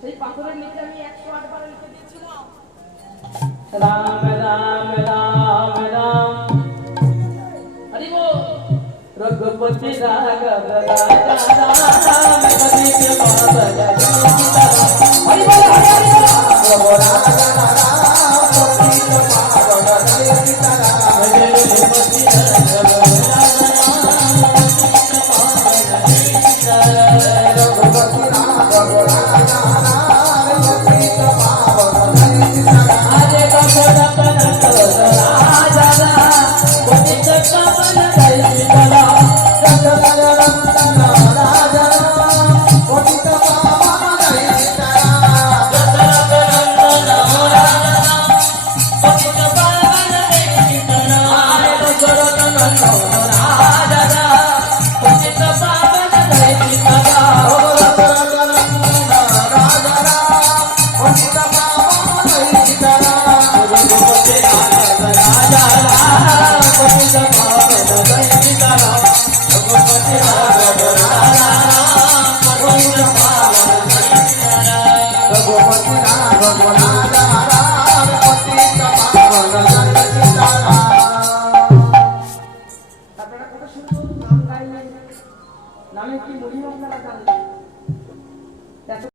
সেই পাথরের নিচে আমি 108 বার লিখে দিয়েছিলাম राम राम राम राम हरि बोल रघुपति राघव राजा राम कवि के बाबा सीता हरि बोल हरि बोल राजा राम कवि के बाबा सीता रघुपति राघव राजा राम कवि के बाबा सीता रघुपति राघव राजा राम कवि के बाबा सीता आजे दशरथ नंदन राजा राम कवि के बाबा सीता Raghunath